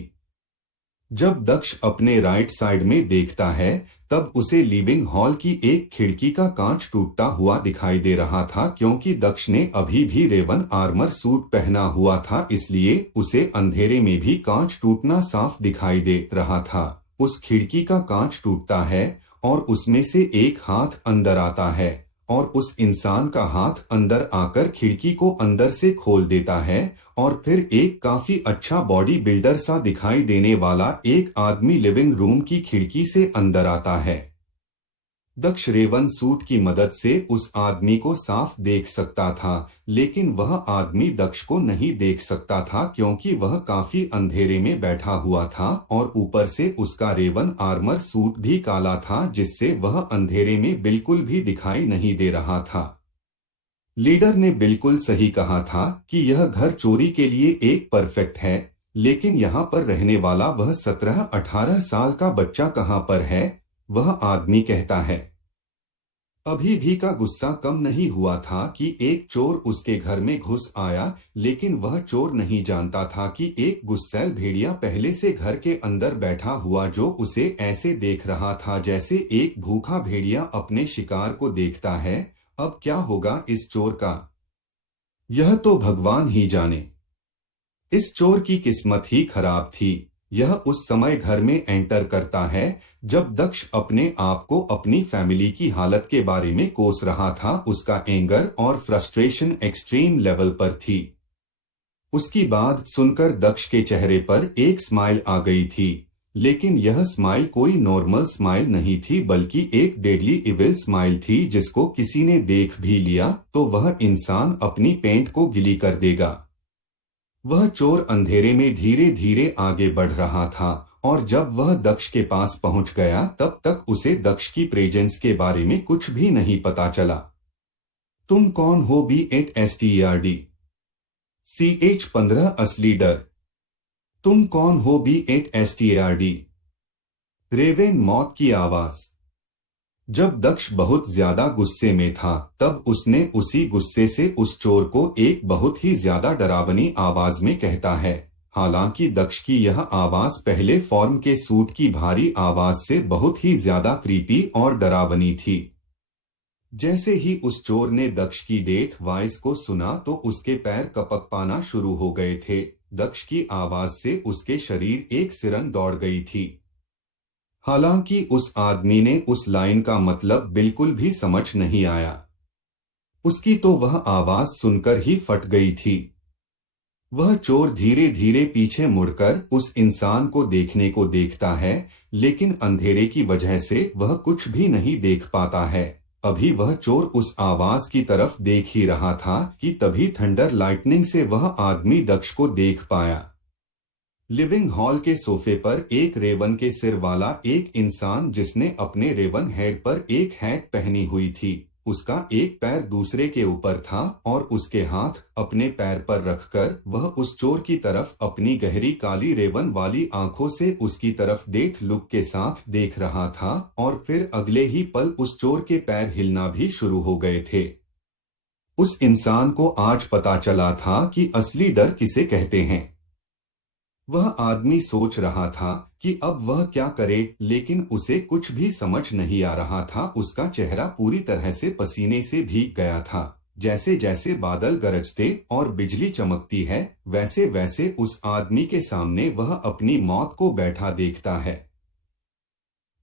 जब दक्ष अपने राइट साइड में देखता है तब उसे लिविंग हॉल की एक खिड़की का कांच टूटता हुआ दिखाई दे रहा था। क्योंकि दक्ष ने अभी भी रेवन आर्मर सूट पहना हुआ था, इसलिए उसे अंधेरे में भी कांच टूटना साफ दिखाई दे रहा था। उस खिड़की का कांच टूटता है और उसमें से एक हाथ अंदर आता है और उस इंसान का हाथ अंदर आकर खिड़की को अंदर से खोल देता है और फिर एक काफी अच्छा बॉडी बिल्डर सा दिखाई देने वाला एक आदमी लिविंग रूम की खिड़की से अंदर आता है। दक्ष रेवन सूट की मदद से उस आदमी को साफ देख सकता था, लेकिन वह आदमी दक्ष को नहीं देख सकता था क्योंकि वह काफी अंधेरे में बैठा हुआ था और ऊपर से उसका रेवन आर्मर सूट भी काला था जिससे वह अंधेरे में बिल्कुल भी दिखाई नहीं दे रहा था। लीडर ने बिल्कुल सही कहा था कि यह घर चोरी के लिए एक परफेक्ट है, लेकिन यहाँ पर रहने वाला वह 17-18 साल का बच्चा कहाँ पर है? वह आदमी कहता है। अभी भी का गुस्सा कम नहीं हुआ था कि एक चोर उसके घर में घुस आया, लेकिन वह चोर नहीं जानता था कि एक गुस्सैल भेड़िया पहले से घर के अंदर बैठा हुआ जो उसे ऐसे देख रहा था जैसे एक भूखा भेड़िया अपने शिकार को देखता है। अब क्या होगा इस चोर का? यह तो भगवान ही जाने। इस चोर की किस्मत ही खराब थी। यह उस समय घर में एंटर करता है जब दक्ष अपने आप को अपनी फैमिली की हालत के बारे में कोस रहा था। उसका एंगर और फ्रस्ट्रेशन एक्सट्रीम लेवल पर थी। उसकी बात सुनकर दक्ष के चेहरे पर एक स्माइल आ गई थी, लेकिन यह स्माइल कोई नॉर्मल स्माइल नहीं थी बल्कि एक डेडली इविल स्माइल थी जिसको किसी ने देख भी लिया तो वह इंसान अपनी पेंट को गिली कर देगा। वह चोर अंधेरे में धीरे धीरे आगे बढ़ रहा था और जब वह दक्ष के पास पहुंच गया तब तक उसे दक्ष की प्रेजेंस के बारे में कुछ भी नहीं पता चला। तुम कौन हो? B8STERD CH15 असली डर। तुम कौन हो? B8STERD रेवेन मौत की आवाज। जब दक्ष बहुत ज्यादा गुस्से में था तब उसने उसी गुस्से से उस चोर को एक बहुत ही ज्यादा डरावनी आवाज में कहता है। हालांकि दक्ष की यह आवाज पहले फॉर्म के सूट की भारी आवाज से बहुत ही ज्यादा क्रीपी और डरावनी थी। जैसे ही उस चोर ने दक्ष की डेथ वॉइस को सुना तो उसके पैर कपक पाना शुरू हो गए थे। दक्ष की आवाज से उसके शरीर एक सिरन दौड़ गई थी। हालांकि उस आदमी ने उस लाइन का मतलब बिल्कुल भी समझ नहीं आया। उसकी तो वह आवाज सुनकर ही फट गई थी। वह चोर धीरे धीरे पीछे मुड़कर उस इंसान को देखने को देखता है, लेकिन अंधेरे की वजह से वह कुछ भी नहीं देख पाता है। अभी वह चोर उस आवाज की तरफ देख ही रहा था कि तभी थंडर लाइटनिंग से वह आदमी दक्ष को देख पाया। लिविंग हॉल के सोफे पर एक रेवन के सिर वाला एक इंसान जिसने अपने रेवन हेड पर एक हैट पहनी हुई थी। उसका एक पैर दूसरे के ऊपर था और उसके हाथ अपने पैर पर रखकर वह उस चोर की तरफ अपनी गहरी काली रेवन वाली आंखों से उसकी तरफ डेथ लुक के साथ देख रहा था और फिर अगले ही पल उस चोर के पैर हिलना भी शुरू हो गए थे। उस इंसान को आज पता चला था कि असली डर किसे कहते हैं। वह आदमी सोच रहा था कि अब वह क्या करे, लेकिन उसे कुछ भी समझ नहीं आ रहा था। उसका चेहरा पूरी तरह से पसीने से भीग गया था। जैसे जैसे बादल गरजते और बिजली चमकती है वैसे वैसे उस आदमी के सामने वह अपनी मौत को बैठा देखता है।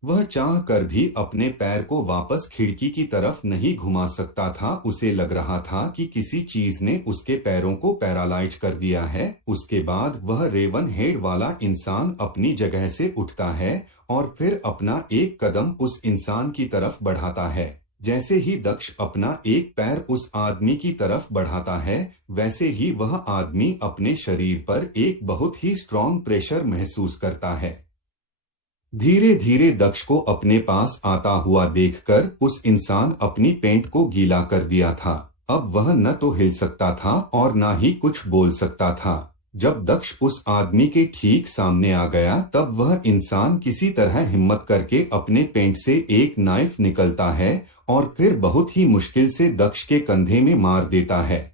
वह चाह कर भी अपने पैर को वापस खिड़की की तरफ नहीं घुमा सकता था। उसे लग रहा था कि किसी चीज ने उसके पैरों को पैरालाइज कर दिया है। उसके बाद वह रेवन हेड वाला इंसान अपनी जगह से उठता है और फिर अपना एक कदम उस इंसान की तरफ बढ़ाता है। जैसे ही दक्ष अपना एक पैर उस आदमी की तरफ बढ़ाता है वैसे ही वह आदमी अपने शरीर पर एक बहुत ही स्ट्रॉन्ग प्रेशर महसूस करता है। धीरे धीरे दक्ष को अपने पास आता हुआ देखकर उस इंसान अपनी पेंट को गीला कर दिया था। अब वह न तो हिल सकता था और न ही कुछ बोल सकता था। जब दक्ष उस आदमी के ठीक सामने आ गया तब वह इंसान किसी तरह हिम्मत करके अपने पेंट से एक नाइफ निकलता है और फिर बहुत ही मुश्किल से दक्ष के कंधे में मार देता है।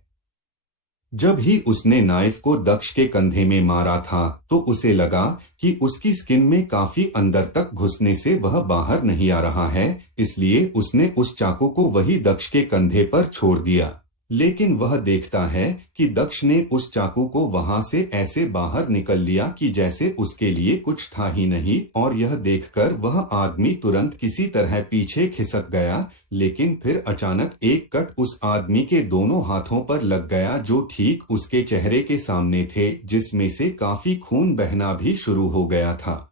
जब ही उसने नाइफ को दक्ष के कंधे में मारा था तो उसे लगा कि उसकी स्किन में काफी अंदर तक घुसने से वह बाहर नहीं आ रहा है, इसलिए उसने उस चाकू को वही दक्ष के कंधे पर छोड़ दिया। लेकिन वह देखता है कि दक्ष ने उस चाकू को वहां से ऐसे बाहर निकल लिया कि जैसे उसके लिए कुछ था ही नहीं, और यह देखकर वह आदमी तुरंत किसी तरह पीछे खिसक गया। लेकिन फिर अचानक एक कट उस आदमी के दोनों हाथों पर लग गया जो ठीक उसके चेहरे के सामने थे, जिसमें से काफी खून बहना भी शुरू हो गया था।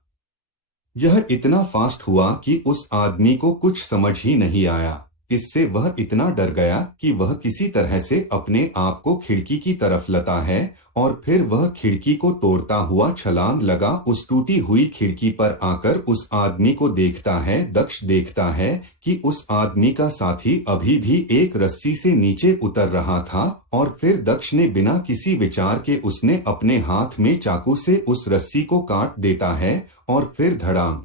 यह इतना फास्ट हुआ कि उस आदमी को कुछ समझ ही नहीं आया। इससे वह इतना डर गया कि वह किसी तरह से अपने आप को खिड़की की तरफ लता है और फिर वह खिड़की को तोड़ता हुआ छलांग लगा उस टूटी हुई खिड़की पर आकर उस आदमी को देखता है। दक्ष देखता है कि उस आदमी का साथी अभी भी एक रस्सी से नीचे उतर रहा था और फिर दक्ष ने बिना किसी विचार के उसने अपने हाथ में चाकू से उस रस्सी को काट देता है और फिर धड़ाम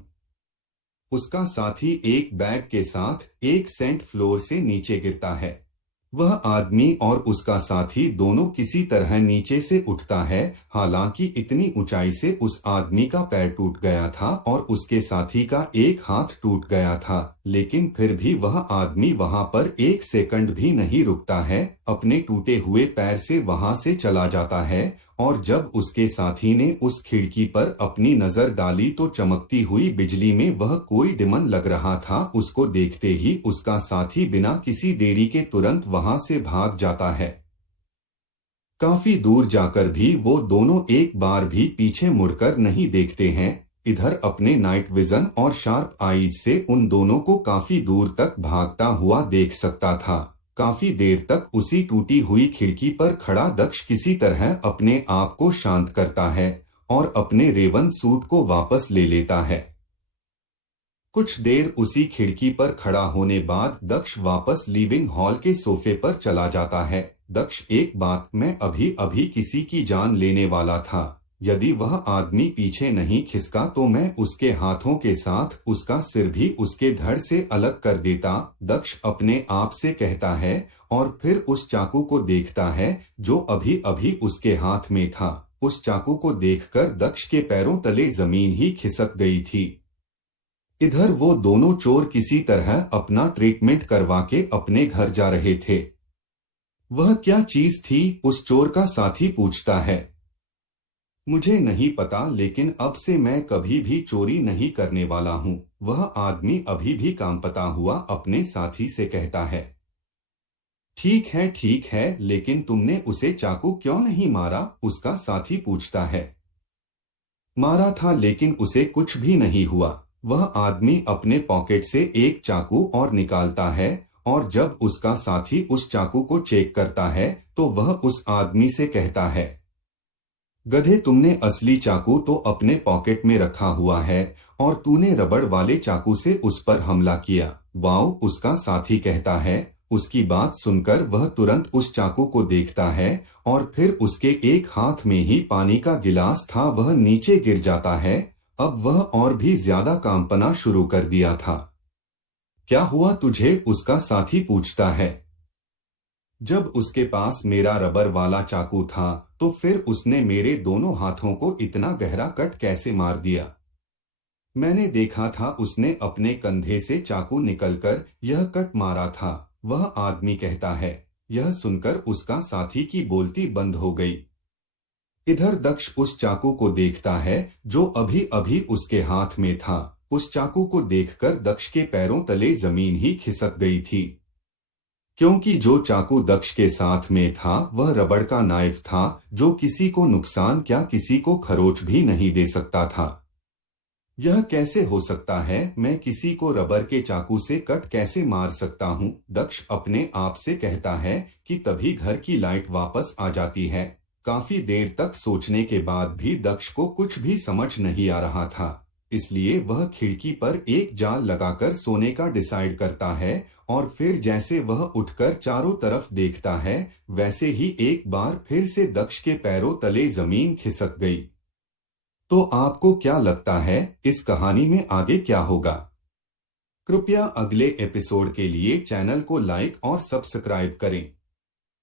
उसका साथी एक बैग के साथ एक सेंट फ्लोर से नीचे गिरता है। वह आदमी और उसका साथी दोनों किसी तरह नीचे से उठता है। हालांकि इतनी ऊंचाई से उस आदमी का पैर टूट गया था और उसके साथी का एक हाथ टूट गया था, लेकिन फिर भी वह आदमी वहां पर एक सेकंड भी नहीं रुकता है, अपने टूटे हुए पैर से वहां से चला जाता है। और जब उसके साथी ने उस खिड़की पर अपनी नजर डाली तो चमकती हुई बिजली में वह कोई डिमन लग रहा था। उसको देखते ही उसका साथी बिना किसी देरी के तुरंत वहां से भाग जाता है। काफी दूर जाकर भी वो दोनों एक बार भी पीछे मुड़कर नहीं देखते हैं। इधर अपने नाइट विजन और शार्प आईज से उन दोनों को काफी दूर तक भागता हुआ देख सकता था। काफी देर तक उसी टूटी हुई खिड़की पर खड़ा दक्ष किसी तरह अपने आप को शांत करता है और अपने रेवन सूट को वापस ले लेता है। कुछ देर उसी खिड़की पर खड़ा होने बाद दक्ष वापस लिविंग हॉल के सोफे पर चला जाता है। दक्ष, एक बात, मैं अभी अभी किसी की जान लेने वाला था। यदि वह आदमी पीछे नहीं खिसका तो मैं उसके हाथों के साथ उसका सिर भी उसके धड़ से अलग कर देता, दक्ष अपने आप से कहता है और फिर उस चाकू को देखता है जो अभी अभी उसके हाथ में था। उस चाकू को देखकर दक्ष के पैरों तले जमीन ही खिसक गई थी। इधर वो दोनों चोर किसी तरह अपना ट्रीटमेंट करवा के अपने घर जा रहे थे। वह क्या चीज थी, उस चोर का साथी पूछता है। मुझे नहीं पता, लेकिन अब से मैं कभी भी चोरी नहीं करने वाला हूँ, वह आदमी अभी भी कांपता हुआ अपने साथी से कहता है। ठीक है, लेकिन तुमने उसे चाकू क्यों नहीं मारा, उसका साथी पूछता है। मारा था, लेकिन उसे कुछ भी नहीं हुआ। वह आदमी अपने पॉकेट से एक चाकू और निकालता है और जब उसका साथी उस चाकू को चेक करता है तो वह उस आदमी से कहता है, गधे, तुमने असली चाकू तो अपने पॉकेट में रखा हुआ है और तूने रबड़ वाले चाकू से उस पर हमला किया। वाओ, उसका साथी कहता है। उसकी बात सुनकर वह तुरंत उस चाकू को देखता है और फिर उसके एक हाथ में ही पानी का गिलास था, वह नीचे गिर जाता है। अब वह और भी ज्यादा कांपना शुरू कर दिया था। क्या हुआ तुझे, उसका साथी पूछता है। जब उसके पास मेरा रबर वाला चाकू था तो फिर उसने मेरे दोनों हाथों को इतना गहरा कट कैसे मार दिया। मैंने देखा था उसने अपने कंधे से चाकू निकलकर यह कट मारा था, वह आदमी कहता है। यह सुनकर उसका साथी की बोलती बंद हो गई। इधर दक्ष उस चाकू को देखता है जो अभी अभी उसके हाथ में था। उस चाकू को देखकर दक्ष के पैरों तले जमीन ही खिसक गई थी, क्योंकि जो चाकू दक्ष के साथ में था वह रबड़ का नाइफ था जो किसी को नुकसान क्या किसी को खरोच भी नहीं दे सकता था। यह कैसे हो सकता है, मैं किसी को रबर के चाकू से कट कैसे मार सकता हूँ, दक्ष अपने आप से कहता है कि तभी घर की लाइट वापस आ जाती है। काफी देर तक सोचने के बाद भी दक्ष को कुछ भी समझ नहीं आ रहा था, इसलिए वह खिड़की पर एक जाल लगाकर सोने का डिसाइड करता है और फिर जैसे वह उठकर चारों तरफ देखता है वैसे ही एक बार फिर से दक्ष के पैरों तले जमीन खिसक गई। तो आपको क्या लगता है इस कहानी में आगे क्या होगा? कृपया अगले एपिसोड के लिए चैनल को लाइक और सब्सक्राइब करें।